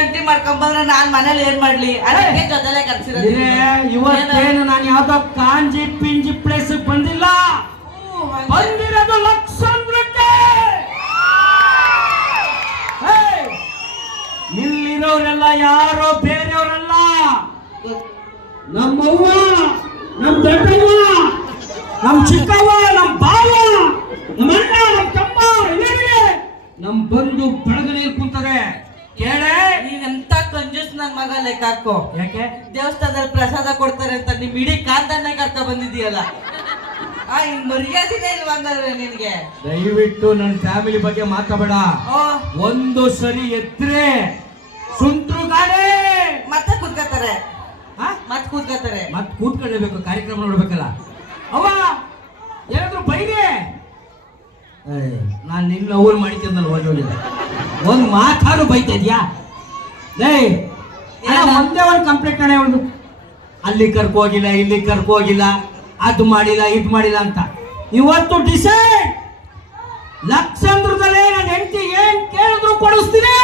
ಗಂಟಿ ಮಾಡ್ಕೊಂಬಂದ್ರೆ ನಾನ್ ಮನೇಲಿ ಏನ್ ಮಾಡ್ಲಿ? ಅದಕ್ಕೆ ಜೊತೆಲೆ ಕರ್ಸಿರೋದು. ಇವತ್ತೇನು ನಾನು ಯಾವ್ದೋ ಕಾಂಜಿ ಪಿಂಜಿ ಪ್ಲೇಸ್ ಬಂದಿಲ್ಲ, ಬಂದಿರೋದು ಲಕ್ಷಾಂತರಕ್ಕೆ. ಇಲ್ಲಿರೋರೆಲ್ಲ ಯಾರೋ ಬೇರೆಯವರಲ್ಲ, ನಮ್ಮವ್ವ, ನಮ್ ದೊಡ್ಡವ್ವ, ನಮ್ ಚಿಕ್ಕವ್ವ, ನಮ್ ಬಾವ, ನಮ್ಮ ಅಣ್ಣ, ನಮ್ ತಮ್ಮ, ನಮ್ ಬಂಧು ಬೆಳಗನೆಯಲ್ಲಿ ಕುಂತದೆ. ಕೇಳೆ, ನೀನೆಂತ ಕಂಜೂಸ್ ನನ್ ಮಗ ಲೆಕ್ಕ ಹಾಕೋ. ಯಾಕೆ ದೇವಸ್ಥಾನದಲ್ಲಿ ಪ್ರಸಾದ ಕೊಡ್ತಾರೆ ಅಂತ ನಿಮ್ ಇಡೀ ಕಾಂತನ್ನೇ ಕರ್ಕ ಬಂದಿದೀಯಲ್ಲ, ಹಿಂಗ್ ಮರ್ಯಾದಿನೇ ಇಲ್ವಂಗಾದ್ರೆ ನಿನ್ಗೆ? ದಯವಿಟ್ಟು ನನ್ನ ಫ್ಯಾಮಿಲಿ ಬಗ್ಗೆ ಮಾತಾಡಬೇಡ. ಒಂದು ಸರಿ ಎದ್ರೆ ಸುಂಟ್ರು ಗಾಡಿ ಮತ್ತೆ ಕೂತ್ಕೋತಾರೆ, ಮತ್ ಕೂತ್ಕೊಳ್ಳೇಬೇಕು, ಕಾರ್ಯಕ್ರಮ ನೋಡ್ಬೇಕಲ್ಲ. ಅವ್ವ ಏನಾದ್ರು ಬೈರೆ, ನಾನು ನಿನ್ನ ಅವ್ರು ಮಾಡಿದ್ನಲ್ಲ ಓದೋದಿಲ್ಲ, ಒಂದು ಮಾತಾಡು ಬೈತಾ ಇದ್ಯಾ? ಒಂದೇ ಒಂದು ಕಂಪ್ಲೇಂಟ್ ಅಣ್ಣ, ಒಂದು ಅಲ್ಲಿ ಕರ್ಕೋಗಿಲ್ಲ, ಇಲ್ಲಿ ಕರ್ಕೋಗಿಲ್ಲ, ಅದು ಮಾಡಿಲ್ಲ, ಇದು ಮಾಡಿಲ್ಲ ಅಂತ. ಇವತ್ತು ಡಿಸೈಡ್, ಲಕ್ಷಾಂತರದಲ್ಲೇ ನನ್ನ ಹೆಂಡತಿ ಏನ್ ಕೇಳಿದ್ರು ಕೊಡಿಸ್ತೀನಿ.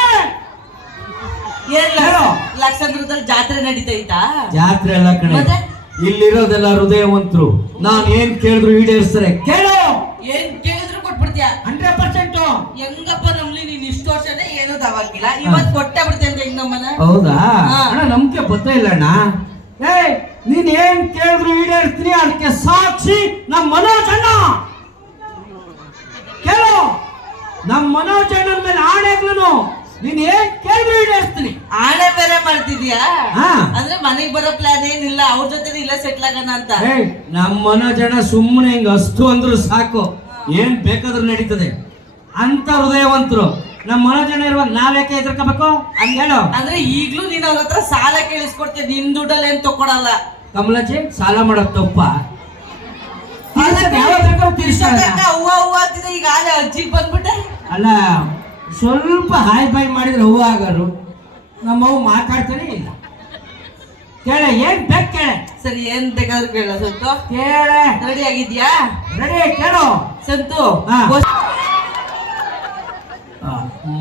ಲಕ್ಷಾಂತರದಲ್ಲಿ ಜಾತ್ರೆ ನಡೀತೈತಾ? ಜಾತ್ರೆ ಎಲ್ಲ ಕಡೆ ಇಲ್ಲಿರೋದೆಲ್ಲ ಹೃದಯವಂತರು, ನಾನು ಏನ್ ಕೇಳಿದ್ರು ಈಡೇರಿಸ್ತಾರೆ. ಕೇಳು, ಏನ್ ಕೇಳಿದ್ರು ಕೊಟ್ಬಿಡ್ತೀಯ 100%. ಹೆಂಗಪ್ಪ ನಮ್ಲಿ ನೀನ್ ಇಷ್ಟು ವರ್ಷನೇ ಏನು ತವಾಗಿಲ್ಲ, ಇವತ್ತು ಕೊಟ್ಟೆ ಬಿಡ್ತೇನೆ ಅಂತ ಹೆಂಗ್ ನಮ್ಮನ? ಹೌದಾ ಅಣ್ಣ, ನಂಬಿಕೆ ಬರ್ತಾ ಇಲ್ಲ ಅಣ್ಣ. ನೀನ್ ಏನ್ ಕೇಳಿದ್ರು ಈಡೇರಿಸ್ತೀನಿ, ಅದಕ್ಕೆ ಸಾಕ್ಷಿ ನಮ್ ಮನೋಜ್ ಅಣ್ಣ. ಕೇಳು, ನಮ್ ಮನೋಜ್ ಅಣ್ಣನ ಮೇಲೆ ಆಣೆಗ್ಲು ನೀನ್ ಏನ್ ಕೇಳಿದ್ರು ಈಡೇರಿಸ್ತೀನಿ. ಆಣೆ ಬೇರೆ ಮಾಡ್ತಿದ್ಯಾ? ಅಂದ್ರೆ ಮನೆಗ್ ಬರೋ ಪ್ಲಾನ್ ಏನಿಲ್ಲ, ಅವ್ರ ಜೊತೆ ಇಲ್ಲ ಸೆಟ್ಲ್ ಆಗೋಣ ಅಂತ? ನಮ್ ಮನೋಜ್ ಅಣ್ಣ ಸುಮ್ಮನೆ ಹಿಂಗ ಅಷ್ಟು ಅಂದ್ರು ಸಾಕು, ಏನ್ ಬೇಕಾದ್ರೂ ನಡೀತದೆ ಅಂತ ಹೃದಯವಂತರು. ನಮ್ಮ ಮನೋಜ್ ಅಣ್ಣ ಇರುವಾಗ ನಾವ್ಯಾಕೆ ಎದುರ್ಕೋಬೇಕು ಅಂತ ಹೇಳು. ಅಂದ್ರೆ ಈಗ್ಲೂ ನೀನ್ ಅವ್ರ ಹತ್ರ ಸಾಲ ಕೇಳಿಸ್ಕೊಡ್ತೀಯ, ನಿನ್ ದುಡ್ಡಲ್ಲಿ ಏನ್ ತಕೊಡಲ್ಲ. ಕಮಲಾಜಿ, ಸಾಲ ಮಾಡೋದ್ ತಪ್ಪ? ಹೂವ ಹೂವ ಅಂತಿದೆ, ಈಗ ಆಲೆ ಅಜ್ಜಿಗ್ ಬಂದ್ಬಿಟ್ಟೆ. ಅಲ್ಲ, ಸ್ವಲ್ಪ ಹಾಯ್ ಬಾಯ್ ಮಾಡಿದ್ರೆ ಹೂವು ಆಗೋರು, ನಮ್ಮವು ಮಾತಾಡ್ತಾನೆ ಇಲ್ಲ. ಕೇಳೆ, ಏನ್ ಬೇಕು ಕೇಳೆ. ಸರಿ, ಏನ್ ಬೇಕಾದ್ರೂ ಕೇಳ ಸಂತು. ಕೇಳೆ, ರೆಡಿ ಆಗಿದ್ಯಾ? ರೆಡಿ, ಕೇಳು ಸಂತು.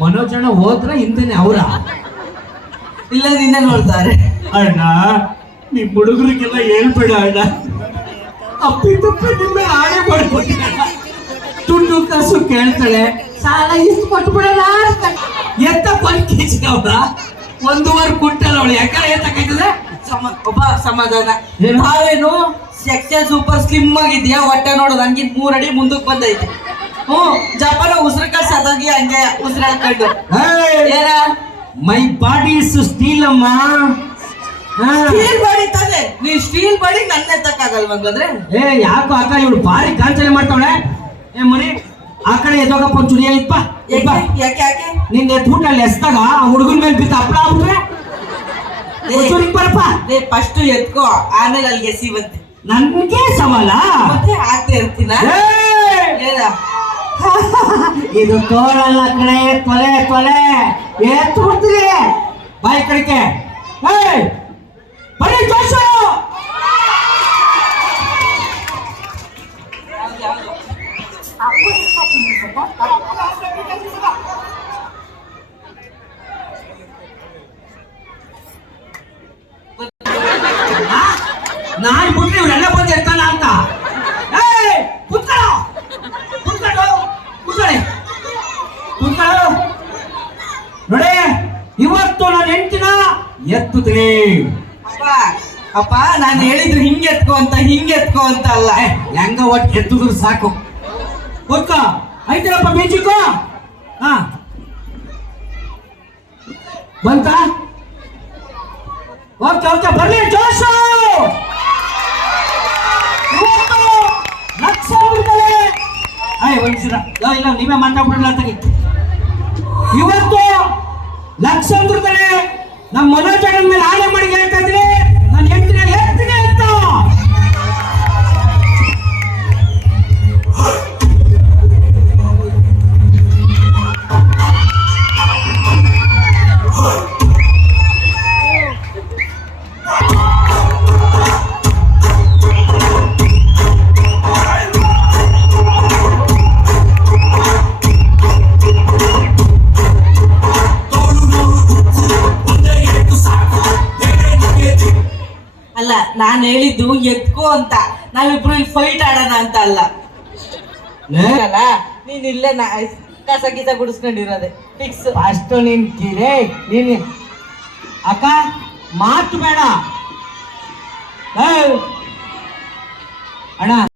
ಮನೋಜ್ ಅಣ್ಣ ಹೋದ್ರ ಹಿಂದೇನೆ ಅವರ ಇಲ್ಲ ನಿನ್ನ ನೋಡ್ತಾರೆ. ಅಣ್ಣ, ನಿಮ್ ಹುಡುಗರಿಗೆಲ್ಲ ಹೇಳ್ಬೇಡ ಅಣ್ಣ, ಅಪ್ಪಿ ತಪ್ಪಿ ನಿಮ್ಮ ಆಣೆ ಮಾಡ್ಕೊಟ್ಟಿದ್ದ. ದುಡ್ಡು ಕಾಸು ಕೇಳ್ತಾಳೆ, ಸಾಲ ಇಷ್ಟು ಕೊಟ್ಬಿಡಲ್ಲ ಎತ್ತ ಪಂಕೇಜ್ ಅವರ 1.5 ಕ್ವಿಂಟಲ್ ಅವಳು ಯಾಕಡೆ ಎತ್ತಕ್ಕಾಯ್ತದೆ? ಒಬ್ಬ ಸಮಾಧಾನ. ನಾವೇನು ಸೆಕ್ಷನ್ ಸೂಪರ್ ಸ್ಲಿಮ್ ಆಗಿದ್ಯಾ, ಹೊಟ್ಟೆ ನೋಡು ನಂಗಿಂತ 3 ಅಡಿ ಮುಂದಕ್ಕೆ ಬಂದೈತೆ. ಜಪಾನ ಉಸಿರು ಕಳ್ಸೋದಾಗಿ ಹಂಗೆ ಉಸಿರು ಹಾಕೊಂಡು ಏನ ಮೈ ಬಾಡಿ ಇಸ್ ಸ್ಟೀಲ್ ಅಮ್ಮ. ಸ್ಟೀಲ್ ಬಾಡಿ ತಾನೆ, ನೀನ್ ಸ್ಟೀಲ್ ಬಾಡಿ ನನ್ನ ಎತ್ತಕ್ಕಾಗಲ್ವಂಗಾದ್ರೆ? ಯಾಕೋ ಅಕ್ಕ ಇವಳು ಭಾರಿ ಕಾಂಚನೆ ಮಾಡ್ತಾವಳೆ. ಮನೆ ಆ ಕಡೆ ಎದ್ದೋಗಪ್ಪ, ಒಂದು ಚುರಿಯ ಇಪ್ಪ. ಯಾಕೆ ನಿನ್ ಎತ್ಬಿಟ್ಟಲ್ಲಿ ಎಸ್ದಾಗ ಹುಡುಗನ ಮೇಲೆ ಬಿತ್ತ ಹಪ್ಪಳ ಆಗ್ಬಿಟ್ರೆ ಬರಪ್ಪ. ಫಸ್ಟ್ ಎತ್ಕೋ, ಆಮೇಲೆ ಅಲ್ಲಿಗೆ ಎಸಿ ಬಂತೆ. ನನ್ಗೆ ಸವಾಲ ಮತ್ತೆ ಆಗ್ತಾ ಇರ್ತೀನ. ಇದು ತೋಳಲ್ಲ ಕಡೆ, ತೊಲೆ ತೊಲೆ ಎತ್ತು ಬಿಡ್ತೀರಿ. ಬಾಯಿ ಕಡೆಗೆ ಬರೀ ಜೋಶು. ನಾನ್ ಬಿಟ್ರಿ ಇವರೆಲ್ಲ ಬಂದು ಇರ್ತಾನ ಅಂತ. ನೋಡಿ, ಇವತ್ತು ನಾನು ಹೆಂಡ್ತಿನ ಎತ್ತುತ್ತೀನಿ. ಅಪ್ಪ ನಾನು ಹೇಳಿದ್ರು ಹಿಂಗೆ ಎತ್ಕೋ ಅಂತ ಅಲ್ಲ, ಹೆಂಗ ಒಟ್ಟು ಎತ್ತುದ್ರು ಸಾಕು. ಗೊತ್ತ ಐತರಪ್ಪ ಮ್ಯೂಸಿಕ್. ಬಂತ? ಓಕೆ ಓಕೆ, ಬರ್ಲಿ ಜೋಶು. ಲಕ್ಷ ಇಲ್ಲ, ನೀವೇ ಮಾತಾಡ್ಬಿಡಲ್ಲ ತಗಿ. ಇವತ್ತು ಲಕ್ಷಾಂತರದಲ್ಲಿ ನಮ್ಮ ಮನೋಜ್ ಅಣ್ಣನ ಮೇಲೆ ಆಣೆ ಮಾಡಿ ಹೇಳ್ತಾ ಇದ್ರೆ ನಾನು ಹೇಳ್ತೀನಿ ಅಂತ. ನಾನ್ ಹೇಳಿದ್ದು ಎತ್ಕೋ ಅಂತ, ನಾವಿಬ್ರು ಇಲ್ಲಿ ಫೈಟ್ ಆಡೋಣ ಅಂತ ಅಲ್ಲ. ಅಲ್ಲ ನೀನ್ ಇಲ್ಲೇ ಕಸ ಗಿಸ ಗುಡಿಸ್ಕೊಂಡಿರೋದೆ ಫಿಕ್ಸ್. ಅಷ್ಟು ನೀನ್ ಕಿರೇ ನೀನ್ ಅಕ್ಕ ಮಾತು ಬೇಡ. ಅಣ್ಣ